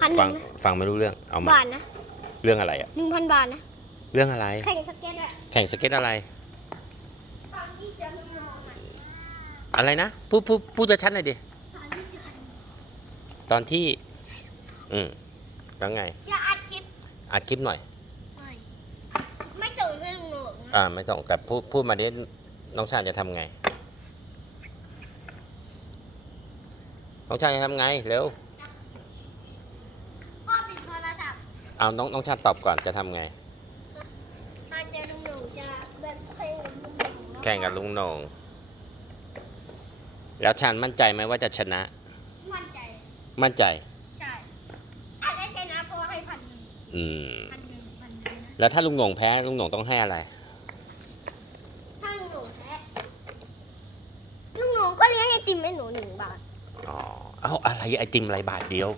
พันหฟันึ่งงนะฟังไม่รู้เรื่องเอามาบาทนะเรื่องอะไรอะหนึ่งพันบาทนะเรื่องอะไร แข่งสเก็ตอะแข่งสเก็ตอะไร ตอนที่เจอลุงนอนอะอะไรนะพูดพูดพูดชัดๆหน่อยดิตอนที่เจอตอนที่ อืมแล้วไงอย่าอัดคลิปอัดคลิปหน่อย ไม่ไม่ส่งให้ลุงนอนนะอ่าไม่ต้องแต่พูดพูดมาดิน้องชายจะทำไง น้องชายจะทำไงเร็ว พ่อปิดโทรศัพท์ เอาน้องน้องชาติตอบก่อนจะทำไงตอนเจอลุงหนูจะแบบแข่งกับลุงหนูแข่งกับลุงโหนง แล้วชาญมั่นใจไหมว่าจะชนะ มั่นใจ มั่นใจ ใช่อันนี้ชนะเพราะว่าให้พันหนึ่งอืม พันหนึ่งพันหนึ่งนะแล้วถ้าลุงโหนงแพ้ลุงโหนงต้องให้อะไร ถ้าลุงหนูแพ้ลุงหนูก็เลี้ยงไอติมให้หนูหนึ่งบาท อ๋อ เอาอะไรไอติมอะไรบาทเดียว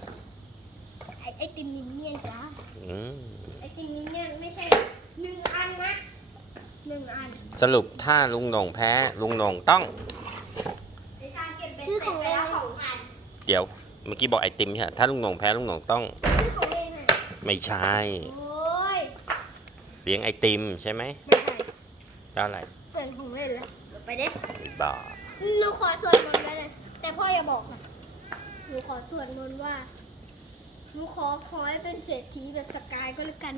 ไอไอติมมินเนี่ยนจ้าอืมไอติมมินเนี่ยนไม่ใช่หนึ่งอันนะหนึ่งอันสรุปถ้าลุงโหนงแพ้ลุงโหนงต้องคือของเล่นสองพันเดี๋ยวเมื่อกี้บอกไอติมใช่ไหมถ้าลุงโหนงแพ้ลุงโหนงต้องคือของเล่นอะไม่ใช่โอ้ยเลี้ยงไอติมใช่ไหมไม่ใช่แล้วอะไรเปิดของเล่นแล้วเดี๋ยวไปเด้ต่อหนูขอสวดมนต์ไว้เลยแต่พ่ออย่าบอกนะหนูขอสวดมนต์ว่า หนูขอขอให้เป็นเศรษฐีแบบสกายก็แล้วกัน